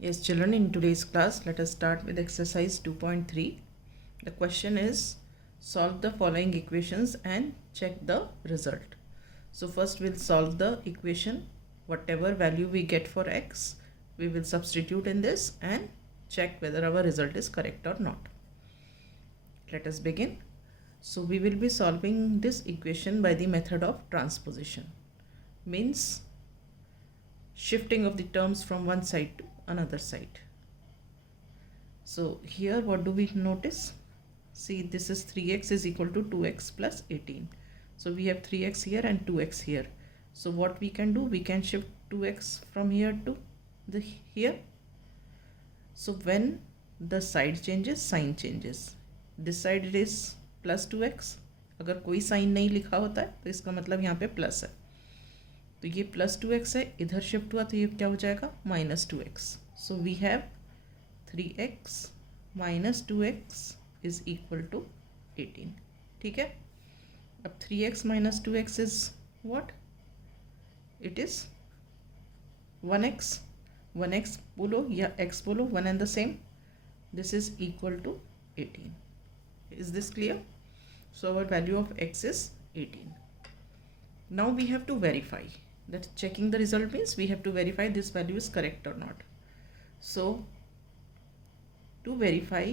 Yes, children, in today's class, let us start with exercise 2.3. The question is solve the following equations and check the result. So first we'll solve the equation. Whatever value we get for x, we will substitute in this and check whether our result is correct or not. Let us begin. So we will be solving this equation by the method of transposition. Means shifting of the terms from one side to another side. So here what do we notice? See, this is 3x is equal to 2x plus 18. So we have 3x here and 2x here. So what we can do, we can shift 2x from here to the here. So when the side changes, sign changes. This side it is plus 2x. अगर कोई sign नहीं लिखा होता है तो इसका मतलब यहाँ पे प्लस है. तो ये प्लस 2x है, इधर शिफ्ट हुआ तो ये क्या हो जाएगा minus 2x. So we have 3x minus 2x is equal to 18. ठीक है. अब 3x minus 2x is what? It is 1x. 1x बोलो या x बोलो, one and the same. This is equal to 18. Is this clear? So our value of x is 18. Now we have to verify that. Checking the result means we have to verify this value is correct or not. So to verify,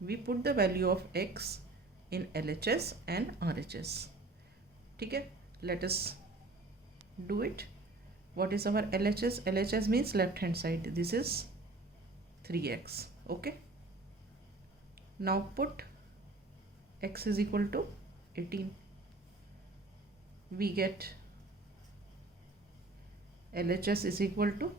we put the value of x in LHS and RHS. ठीक है, let us do it. What is our LHS? LHS means left hand side. This is 3x. Okay. Now put x is equal to 18. We get LHS is equal to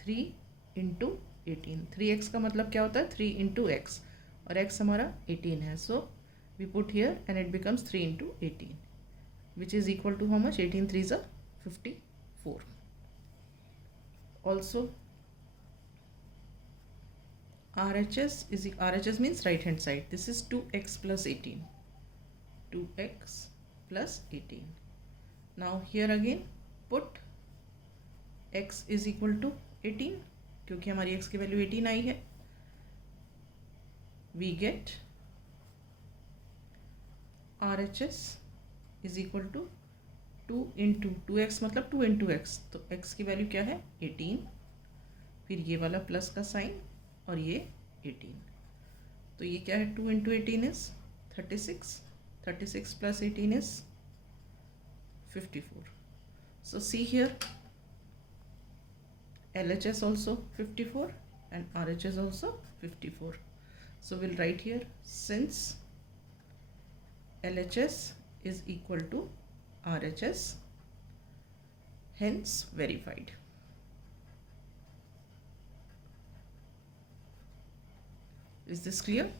3 into 18. 3x का मतलब क्या होता है? 3 into x. और x हमारा 18 है. So we put here and it becomes 3 into 18, which is equal to how much? 18 3s are 54. Also RHS means right hand side. This is 2x plus 18. 2x plus 18. Now here again put x is equal to 18. क्योंकि हमारी x की value 18 आई है. We get RHS is equal to 2 into 2x मतलब 2 into x. तो x की value क्या है? 18. फिर ये वाला प्लस का साइन और ये 18. तो ये क्या है? 2 into 18 is 36. 36 plus 18 is 54. So see here, LHS also 54 and RHS also 54. So we'll write here, since LHS is equal to RHS, hence verified. Is this clear?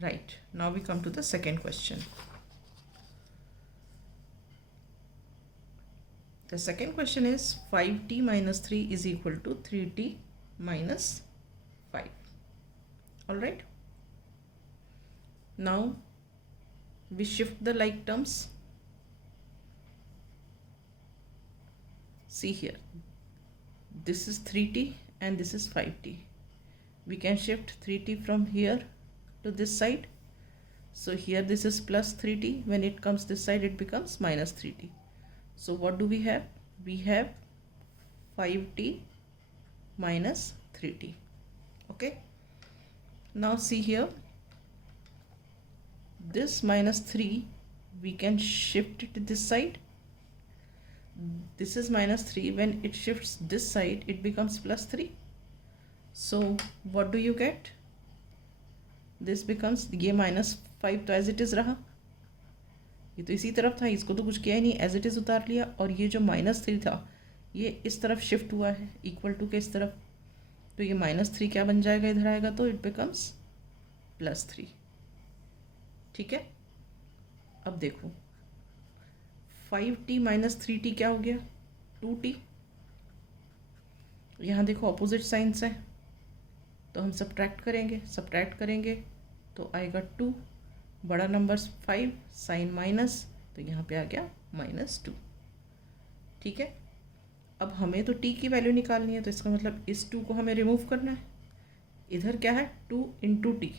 Right. Now we come to the second question. The second question is 5t minus 3 is equal to 3t minus 5. Alright. Now we shift the like terms. See here. This is 3t and this is 5t. We can shift 3t from here to this side. So here this is plus 3t. When it comes this side, it becomes minus 3t. So what do we have? We have 5t minus 3t. Okay. Now see here. This minus 3, we can shift it to this side. This is minus 3. When it shifts this side, it becomes plus 3. So what do you get? This becomes, ये -5 तो as it is रहा. ये तो इसी तरफ था, इसको तो कुछ किया ही नहीं, एज इट इज़ उतार लिया. और ये जो -3 था ये इस तरफ शिफ्ट हुआ है इक्वल टू के इस तरफ. तो ये -3 क्या बन जाएगा? इधर आएगा तो इट बिकम्स +3. ठीक है. अब देखो 5t minus 3t क्या हो गया? 2t. यहाँ देखो अपोजिट साइंस है तो हम सब्ट्रैक्ट करेंगे तो आएगा 2. बड़ा नंबर 5, साइन माइनस, तो यहाँ पे आ गया -2. ठीक है. अब हमें तो t की वैल्यू निकालनी है, तो इसका मतलब इस 2 को हमें रिमूव करना है। इधर क्या है 2 इंटू टी।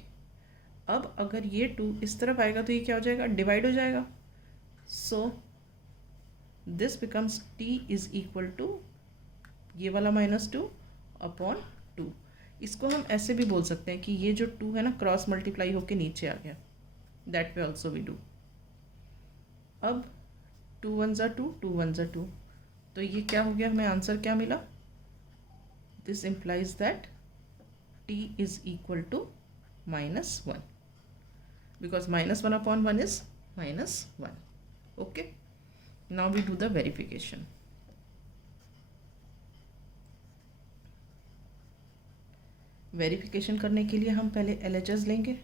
अब अगर ये 2 इस तरफ आएगा तो ये क्या हो जाएगा, डिवाइड हो जाएगा। So this becomes t is equal to ये वाला -2 अपॉन 2। इसको हम ऐसे भी बोल सकते हैं कि ये जो 2 है ना क्रॉस मल्टीप्लाई होके नीचे आ गया। That way also we do. अब 2 1 ज़ा 2, 2 1 ज़ा 2, तो ये क्या हो गया, हमें आंसर क्या मिला। This implies that t is equal to -1 because -1 upon 1 is -1. Okay, now we do the verification. Verification करने के लिए हम पहले LHS लेंगे।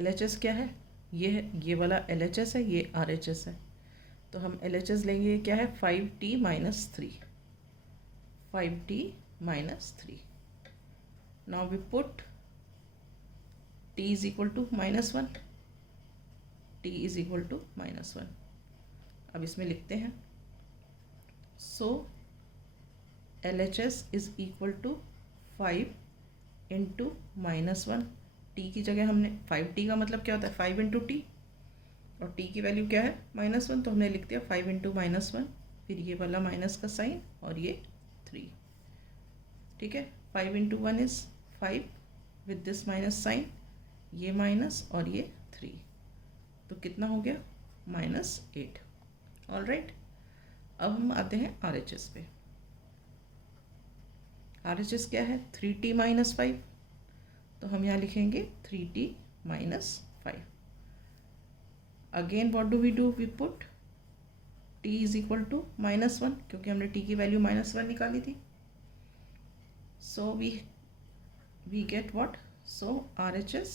LHS क्या है, ये वाला LHS है, ये RHS है। तो हम LHS लेंगे, क्या है 5t - 3, 5t - 3। Now we put t is equal to -1, t is equal to -1। अब इसमें लिखते हैं, so LHS is equal to 5 into -1। t की जगह हमने 5t का मतलब क्या होता है 5 इंटू टी, और t की वैल्यू क्या है -1, तो हमने लिख दिया 5 इंटू -1, फिर ये वाला माइनस का साइन और ये 3। ठीक है, 5 into 1 is 5 with this minus sign, ये माइनस और ये 3, तो कितना हो गया -8। ऑल राइट, अब हम आते हैं RHS पे। RHS क्या है 3t - 5, तो हम यहाँ लिखेंगे 3t - 5। Again what do, we put t is equal to -1, क्योंकि हमने t की वैल्यू -1 निकाली थी। So we get what, so RHS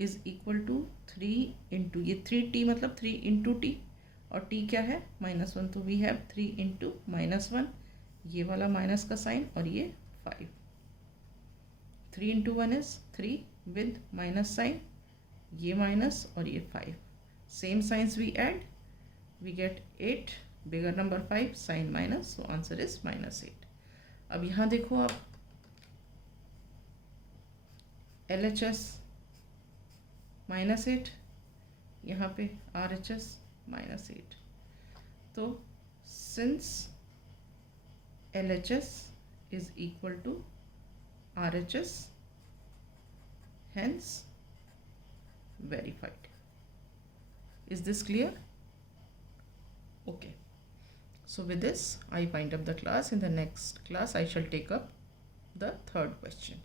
is equal to 3 into ये 3t मतलब 3 इंटू टी, और t क्या है -1, तो वी हैव 3 इंटू -1, ये वाला माइनस का साइन और ये 5। 3 into 1 is 3 with minus sign, ये माइनस और ये 5, same signs we add, we get 8, bigger number 5, sign minus, so answer is -8। अब यहाँ देखो आप, LHS -8, यहाँ पे RHS -8, तो since LHS is equal to RHS, hence verified. Is this clear? Okay. So with this, I wind up the class. In the next class, I shall take up the third question.